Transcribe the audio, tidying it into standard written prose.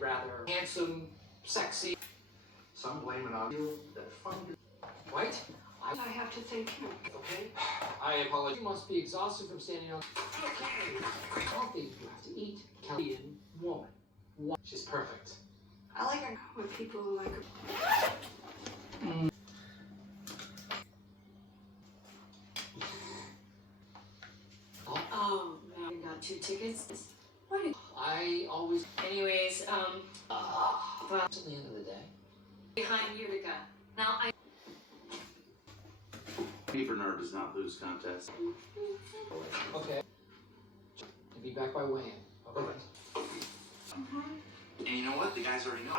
rather handsome, sexy. Some blame it on you. That fun. White? I have to thank you. Okay. I apologize. You must be exhausted from standing on. Okay. Healthy. You have to eat. Korean woman. She's perfect. I like her with people who like her. Oh, man, I got 2 tickets. What? I always. Anyways, well, Till the end of the day. behind Utica. Now I. Bernard does not lose contests. Okay. To be back by Wayne. Okay. And you know what? The guys already know.